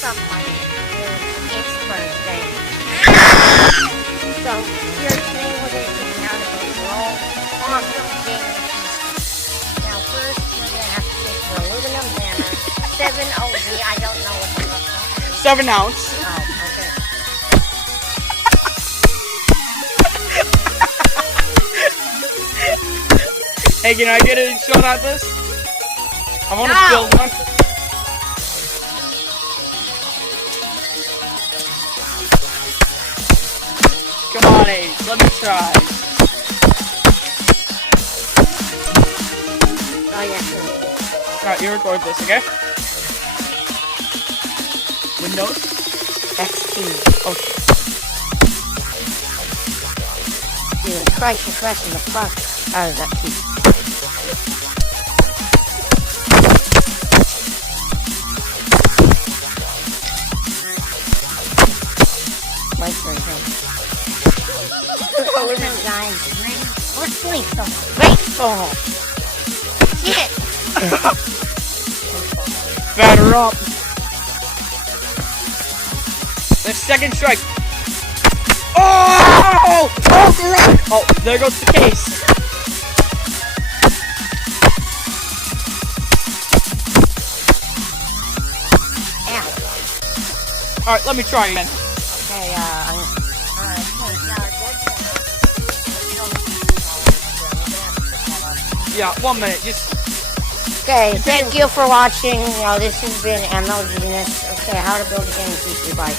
somebody who's expert thing. So here today we're going to take how to build your own awesome gaming PC. Now first we're going to have to take your aluminum hammer, 7OZ, I don't know what the fuck that is. 7 ounce. Oh, okay. Hey, can I get a shot at this? I want to No. build one. Come on, Ace. Let me try. Oh yeah, sure. Alright, you record this, okay? Windows? XT. Oh, Jesus Christ, you're pressing the fuck out of that key. My turn. Oh, we're guys. Let's play some baseball. Shit. batter up. The second strike. Oh! Oh, there goes the case. Ow. Alright, let me try again. Okay, Yeah, 1 minute. Just. okay, thank you for watching. This has been MLGness. Okay, how to build a game PC. Bye.